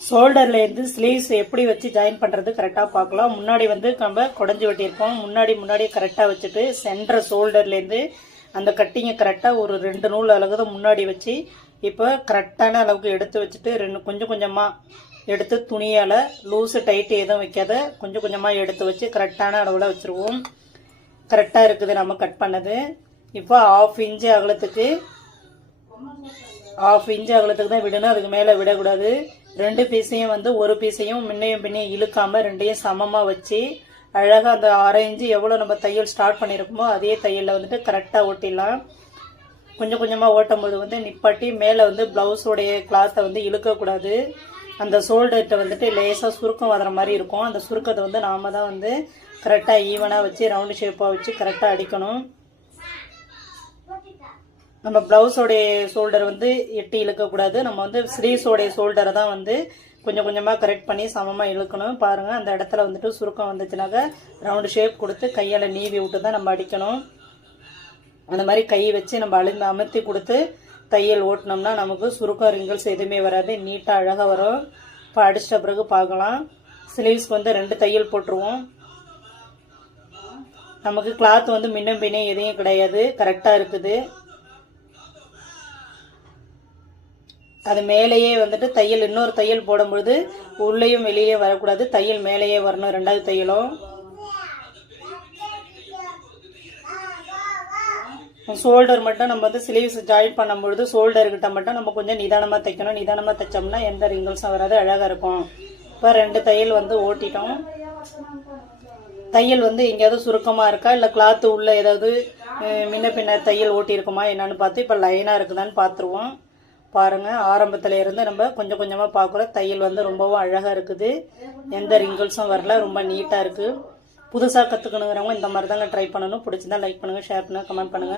ஷோல்டர்லேருந்து sleeves எப்படி வச்சு join பண்ணுறது கரெக்டாக பார்க்கலாம். முன்னாடி வந்து நம்ம குடஞ்சி வெட்டியிருப்போம். முன்னாடி கரெக்டாக வச்சுட்டு சென்டர் ஷோல்டர்லேருந்து அந்த கட்டிங்கை கரெக்டாக ஒரு 2 நூல் அளவு தான் முன்னாடி வச்சு இப்போ கரெக்டான அளவுக்கு எடுத்து வச்சுட்டு கொஞ்சம் கொஞ்சமாக எடுத்து துணியால் லூஸு டைட்டு எதுவும் வைக்காத கொஞ்சம் கொஞ்சமாக எடுத்து வச்சு கரெக்டான அளவில் வச்சுருவோம். கரெக்டாக இருக்குது நம்ம கட் பண்ணது. இப்போ 1/2 இன்ச்சு அகலத்துக்கு தான் விடணும். அதுக்கு மேலே விடக்கூடாது. 2 பீஸையும் வந்து ஒரு பீஸையும் பின்னையும் இழுக்காம 2ஐயும் சமமாக வச்சு அழகாக அந்த 1/2 இன்ச்சு எவ்வளோ நம்ம தையல் ஸ்டார்ட் பண்ணியிருக்கோமோ அதே தையலில் வந்துட்டு கரெக்டாக ஓட்டிடலாம். கொஞ்சம் கொஞ்சமாக ஓட்டும் போது வந்து நிப்பாட்டி மேலே வந்து ப்ளவுஸோடைய கிளாத்தை வந்து இழுக்கக்கூடாது. அந்த ஷோல்டர்கிட்ட வந்துட்டு லேசாக சுருக்கம் வர மாதிரி இருக்கும். அந்த சுருக்கத்தை வந்து நாம தான் வந்து கரெக்டாக ஈவனாக வச்சு ரவுண்டு ஷேப்பாக வச்சு கரெக்டாக அடிக்கணும். நம்ம ப்ளவுஸோடைய ஷோல்டர் வந்து எட்டி இழுக்கக்கூடாது. நம்ம வந்து ஸ்லீவ்ஸோடைய ஷோல்டரை தான் வந்து கொஞ்சம் கொஞ்சமாக கரெக்ட் பண்ணி சமமாக இழுக்கணும். பாருங்கள், அந்த இடத்துல வந்துட்டு சுருக்கம் வந்துச்சுனாக்கா ரவுண்டு ஷேப் கொடுத்து கையால் நீவி விட்டு தான் நம்ம அடிக்கணும். அந்த மாதிரி கை வச்சு நம்ம அமர்த்தி கொடுத்து தையல் ஓட்டினோம்னா நமக்கு சுருக்கம் ரிங்கிள்ஸ் எதுவுமே வராது. நீட்டாக அழகாக வரும். இப்போ அடிச்சிட்ட பிறகு பார்க்கலாம். ஸ்லீவ்ஸ்க்கு வந்து 2 தையல் போட்டுருவோம். நமக்கு கிளாத் வந்து பின்னே எதையும் கிடையாது, கரெக்டாக இருக்குது. அது மேலேயே வந்துட்டு தையல் இன்னொரு தையல் போடும்பொழுது உள்ளேயும் வெளியே வரக்கூடாது. தையல் மேலேயே வரணும். 2வது தையலும் ஷோல்டர் மட்டும் நம்ம வந்து ஸ்லீவ்ஸ் ஜாயின் பண்ணும்பொழுது ஷோல்டர்கிட்ட மட்டும் நம்ம கொஞ்சம் நிதானமாக தைக்கணும். நிதானமாக தைச்சோம்னா எந்த ரிங்கிள்ஸும் வராது, அழகாக இருக்கும். இப்போ 2 தையல் வந்து ஓட்டிட்டோம். தையல் வந்து எங்கேயாவது சுருக்கமாக இருக்கா இல்லை கிளாத்து உள்ள ஏதாவது பின்ன தையல் ஓட்டி இருக்குமா என்னன்னு பார்த்து இப்போ லைனாக இருக்குதான்னு பார்த்துருவோம். பாருங்கள், ஆரம்பத்தில் இருந்து நம்ம கொஞ்சம் கொஞ்சமாக பார்க்குறோம். தையல் வந்து ரொம்பவும் அழகாக இருக்குது. எந்த ரிங்கிள்ஸும் வரல, ரொம்ப நீட்டாக இருக்குது. புதுசாக கற்றுக்கணுங்கிறவங்க இந்த மாதிரி தாங்க ட்ரை பண்ணணும். பிடிச்சிருந்தா லைக் பண்ணுங்கள், ஷேர் பண்ணுங்கள், கமெண்ட் பண்ணுங்கள்.